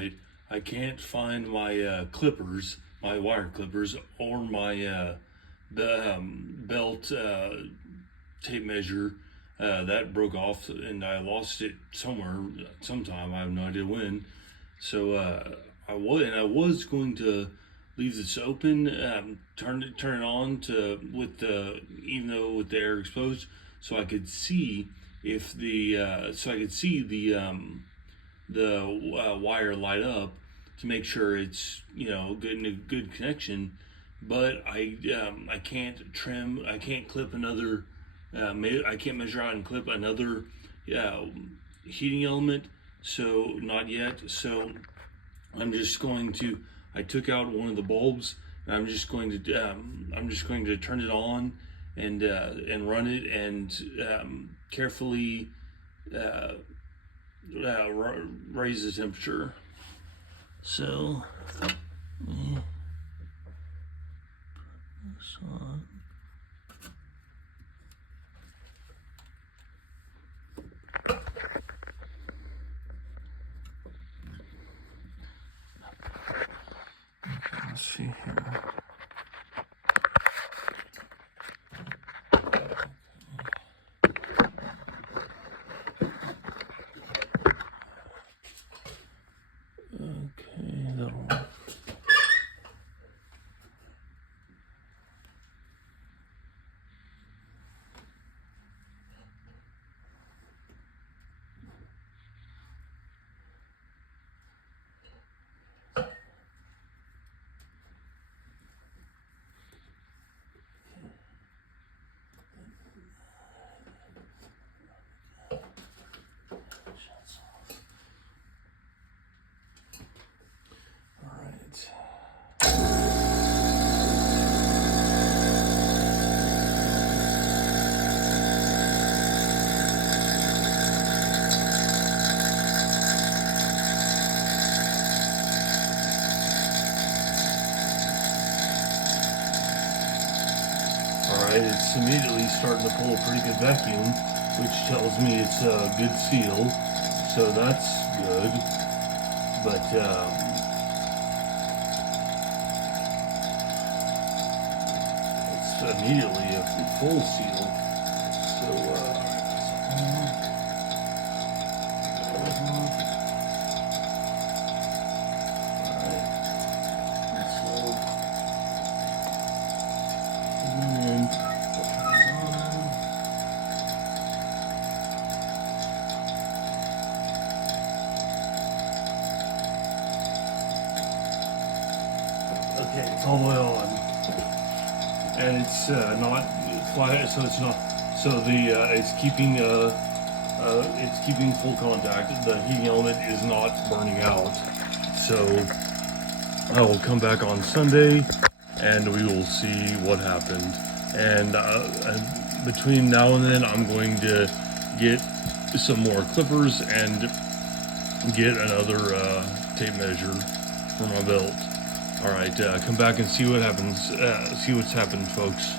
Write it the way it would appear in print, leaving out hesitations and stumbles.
right, I can't find my clippers, my wire clippers, or my belt tape measure. That broke off, and I lost it somewhere, sometime. I have no idea when. So I was going to leave this open, turn it on to with the even though with the air exposed, so I could see if the wire light up to make sure it's good in a good connection. But I can't trim, I can't clip another, I can't measure out and clip another uh, heating element. So not yet. So I'm just going to. I took out one of the bulbs, and I'm just going to turn it on and run it and carefully uh, raise the temperature. So, let me put this on. Let's see here. Okay, that'll work. All right. Alright, it's immediately starting to pull a pretty good vacuum, which tells me it's a good seal, so that's good. But it's immediately a full seal. So okay, it's all the way on, and it's not fly. So it's not. So the it's keeping full contact. The heating element is not burning out. So I will come back on Sunday, and we will see what happened. And between now and then, I'm going to get some more clippers and get another tape measure for my belt. All right, come back and see what happens. See what's happened, folks.